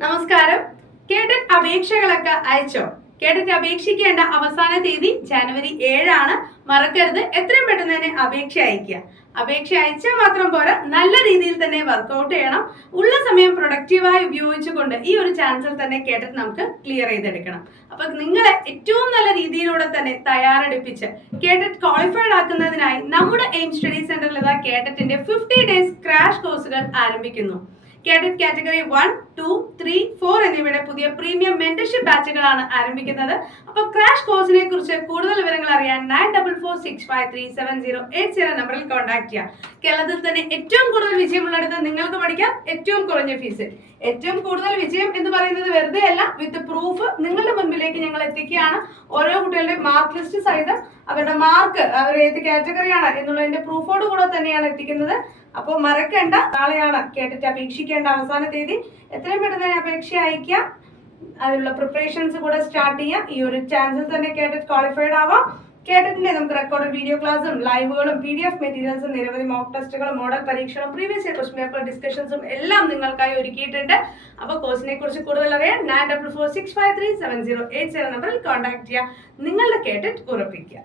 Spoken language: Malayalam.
നമസ്കാരം. കേഡറ്റ് അപേക്ഷകളൊക്കെ അയച്ചോ? കേഡറ്റ് അപേക്ഷിക്കേണ്ട അവസാന തീയതി ജനുവരി ഏഴാണ്. മറക്കരുത്. എത്രയും പെട്ടെന്ന് തന്നെ അപേക്ഷ അയക്കുക അപേക്ഷ അയച്ചാൽ മാത്രം പോരാ. നല്ല രീതിയിൽ തന്നെ വർക്കൗട്ട് ചെയ്യണം. ഉള്ള സമയം പ്രൊഡക്റ്റീവായി ഉപയോഗിച്ചുകൊണ്ട് ഈ ഒരു ചാൻസിൽ തന്നെ കേട്ടിട്ട് നമുക്ക് ക്ലിയർ ചെയ്തെടുക്കണം. അപ്പൊ നിങ്ങളെ ഏറ്റവും നല്ല രീതിയിലൂടെ തന്നെ തയ്യാറെടുപ്പിച്ച് കേട്ടറ്റ് ക്വാളിഫൈഡ് ആക്കുന്നതിനായി നമ്മുടെ എയിം സ്റ്റഡി സെന്ററിൽ ഇതാ കേട്ടറ്റിന്റെ ഫിഫ്റ്റി ഡേയ്സ് ക്രാഷ് കോഴ്സുകൾ ആരംഭിക്കുന്നു. Cadet category one two three four എന്നിവയുടെ പുതിയ പ്രീമിയം മെന്റർഷിപ്പ് ബാച്ചുകളാണ് ആരംഭിക്കുന്നത്. അപ്പൊ ക്രാഷ് കോഴ്സിനെ കുറിച്ച് കൂടുതൽ വിവരങ്ങൾ അറിയാൻ nine double four six five three seven zero eight zero നമ്പറിൽ കോൺടാക്ട് ചെയ്യാം കേരളത്തിൽ തന്നെ ഏറ്റവും കൂടുതൽ വിജയമുള്ളിടത്ത് നിങ്ങൾക്ക് പഠിക്കാം ഏറ്റവും കുറഞ്ഞ ഫീസ് ഏറ്റവും കൂടുതൽ വിജയം എന്ന് പറയുന്നത് വെറുതെ അല്ല വിത്ത് പ്രൂഫ് നിങ്ങളുടെ മുൻപിലേക്ക് ഞങ്ങൾ എത്തിക്കുകയാണ്. ഓരോ കുട്ടികളുടെ മാർക്ക് ലിസ്റ്റ് സഹിതം അവരുടെ മാർക്ക് അവർ ഏത് കാറ്റഗറിയാണ് എന്നുള്ളതിന്റെ പ്രൂഫോട് കൂടെ തന്നെയാണ് എത്തിക്കുന്നത്. അപ്പോൾ മറക്കണ്ട നാളെയാണ് കേട്ടിട്ട് അപേക്ഷിക്കേണ്ട അവസാന തീയതി. എത്രയും പെട്ടെന്ന് അപേക്ഷ അയക്കുക അതിനുള്ള പ്രിപ്പറേഷൻസ് കൂടെ സ്റ്റാർട്ട് ചെയ്യാം. ഈ ഒരു ചാൻസിൽ തന്നെ കേട്ടിട്ട് ക്വാളിഫൈഡ് ആവാം. കേട്ടിട്ടില്ലേ? നമുക്ക് റെക്കോർഡ് വീഡിയോ ക്ലാസ്സും ലൈവുകളും പി ഡി എഫ് മെറ്റീരിയൽസും നിരവധി മോക്ക് ടെസ്റ്റുകളും മോഡൽ പരീക്ഷകളും പ്രീവിയസ് ഇയർ ക്വസ്റ്റ്യൻ പേപ്പർ ഡിസ്കഷൻസും എല്ലാം നിങ്ങൾക്കായി ഒരുക്കിയിട്ടുണ്ട്. അപ്പോൾ കോഴ്സിനെ കുറിച്ച് കൂടുതൽ അറിയാൻ nine double four six five three seven zero eight zero നമ്പറിൽ കോൺടാക്ട് ചെയ്യുക. നിങ്ങളുടെ കേട്ടിട്ട് ഉറപ്പിക്കുക.